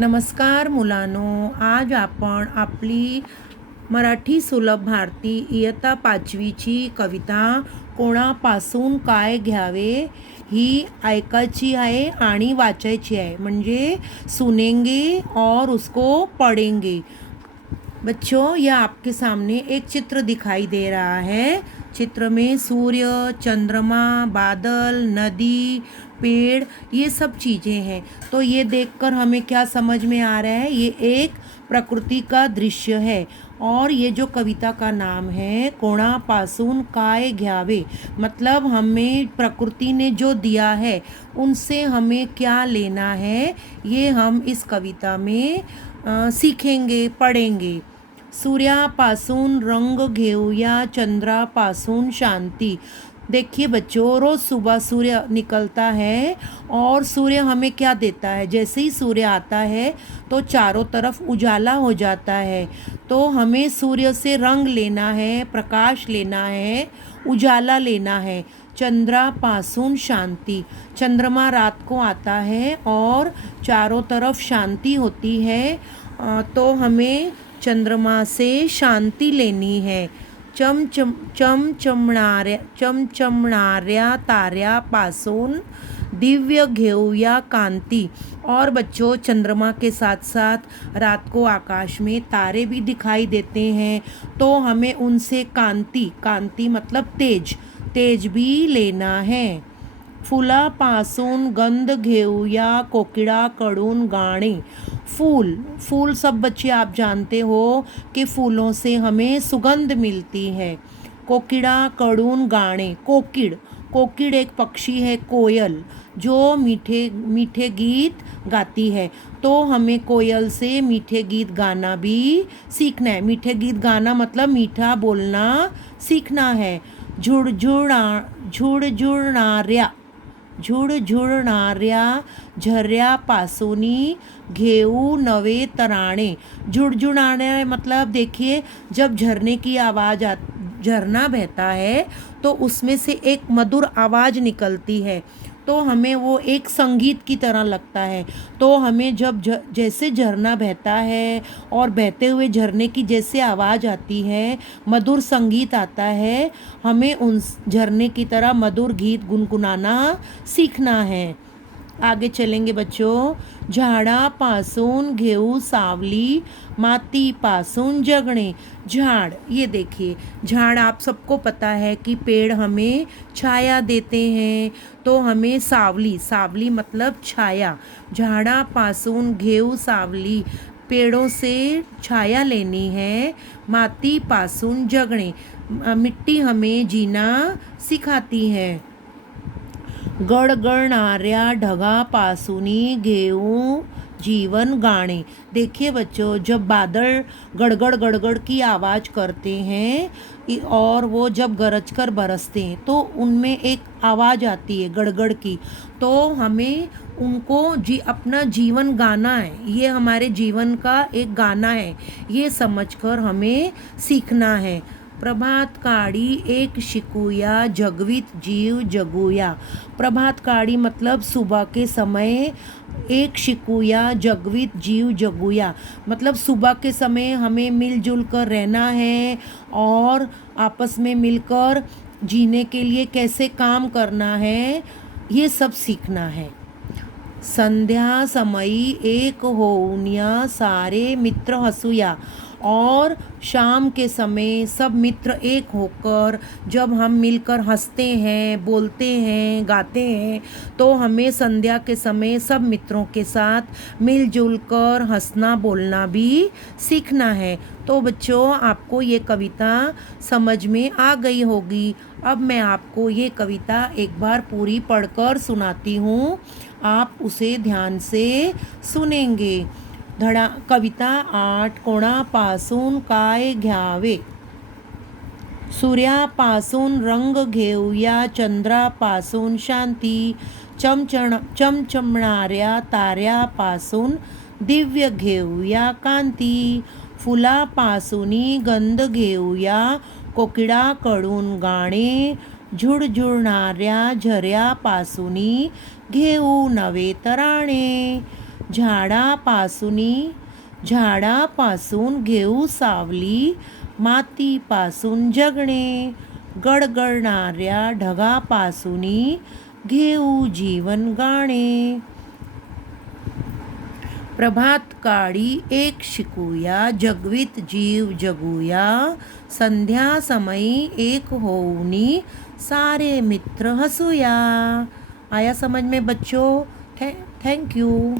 नमस्कार मुलांनो, आज आपण आपली मराठी सुलभ भारती इयत्ता 5वीची कविता कोणापासून काय घ्यावे ही ऐकायची आहे आणि वाचायची आहे. म्हणजे सुनेंगे और उसको पढ़ेंगे. बच्चों, यह आपके सामने एक चित्र दिखाई दे रहा है. चित्र में सूर्य, चंद्रमा, बादल, नदी, पेड़, ये सब चीज़ें हैं. तो ये देखकर हमें क्या समझ में आ रहा है? ये एक प्रकृति का दृश्य है. और ये जो कविता का नाम है कोणापासून काय घ्यावे, मतलब हमें प्रकृति ने जो दिया है उनसे हमें क्या लेना है, ये हम इस कविता में सीखेंगे, पढ़ेंगे. सूर्यापासून रंग घेऊया, चंद्रापासून शांति. देखिए बच्चों, रोज़ सुबह सूर्य निकलता है और सूर्य हमें क्या देता है? जैसे ही सूर्य आता है तो चारों तरफ उजाला हो जाता है. तो हमें सूर्य से रंग लेना है, प्रकाश लेना है, उजाला लेना है. चंद्रापासून शांति, चंद्रमा रात को आता है और चारों तरफ शांति होती है. तो हमें चंद्रमा से शांति लेनी है. चमचमणाऱ्या ताऱ्यापासून दिव्य घेऊया कांति. और बच्चों, चंद्रमा के साथ साथ रात को आकाश में तारे भी दिखाई देते हैं. तो हमें उनसे कांति, कांति मतलब तेज, तेज भी लेना है. फुलापासून गंध घेऊया, कोकिळाकडून गाणे. फूल, फूल सब बच्चे आप जानते हो कि फूलों से हमें सुगंध मिलती है. कोकिळाकडून गाणे, कोकिड़, कोकिड़ एक पक्षी है, कोयल, जो मीठे मीठे गीत गाती है. तो हमें कोयल से मीठे गीत गाना भी सीखना है. मीठे गीत गाना मतलब मीठा बोलना सीखना है. झुळझुळणाऱ्या झऱ्यापासूनी घेऊ नवे तराणे. झुळझुळाने मतलब देखिए, जब झरने की आवाज़ झरना बहता है तो उसमें से एक मधुर आवाज़ निकलती है. तो हमें वो एक संगीत की तरह लगता है. तो हमें जब जैसे झरना बहता है और बहते हुए झरने की जैसे आवाज़ आती है, मधुर संगीत आता है, हमें उन झरने की तरह मधुर गीत गुनगुनाना सीखना है. आगे चलेंगे बच्चों. झाडापासून घेऊ सावली, मातीपासून जगणे. झाड़, ये देखिए, झाड़ आप सबको पता है कि पेड़ हमें छाया देते हैं. तो हमें सावली, सावली मतलब छाया. झाडापासून घेऊ सावली, पेड़ों से छाया लेनी है. मातीपासून जगणे, मिट्टी हमें जीना सिखाती है. गडगडणाऱ्या ढगापासूनी घेऊ जीवन गाणे. देखिए बच्चों, जब बादल गड़गड़ गड़गड़ की आवाज़ करते हैं और वो जब गरज कर बरसते हैं तो उनमें एक आवाज़ आती है गड़गड़ की. तो हमें उनको अपना जीवन गाना है. ये हमारे जीवन का एक गाना है, ये समझकर हमें सीखना है. प्रभात काळी एक शिकूया, जगवित जीव जगूया. प्रभात काळी मतलब सुबह के समय, एक शिकूया, जगवित जीव जगूया मतलब सुबह के समय हमें मिलजुल कर रहना है और आपस में मिलकर जीने के लिए कैसे काम करना है, ये सब सीखना है. संध्या समयी एक होऊनिया, सारे मित्र हंसूया. और शाम के समय सब मित्र एक होकर जब हम मिलकर हंसते हैं, बोलते हैं, गाते हैं, तो हमें संध्या के समय सब मित्रों के साथ मिलजुल कर हंसना बोलना भी सीखना है. तो बच्चों, आपको ये कविता समझ में आ गई होगी. अब मैं आपको ये कविता एक बार पूरी पढ़कर सुनाती हूँ. आप उसे ध्यान से सुनेंगे. कविता 8. कोणापासून काय घ्यावे. सूर्यापासून रंग घेऊया, चंद्रापासून शांती. चमचमणाऱ्या ताऱ्यापासून दिव्य घेऊया कांती. फुलापासूनी गंध घेऊया, कोकिळाकडून गाणे. झुळझुळणाऱ्या झऱ्यापासूनी घेऊ नवे तराणे. झाडापासून घेऊ सावली, मातीपासून जगणे, गडगडणाऱ्या ढगापासून घेऊ जीवन गाणे. प्रभात काळी एक शिकूया, जगवीत जीव जगूया, संध्या समयी एक होऊनी सारे मित्र हसूया. आया समझ में बच्चों? Thank you.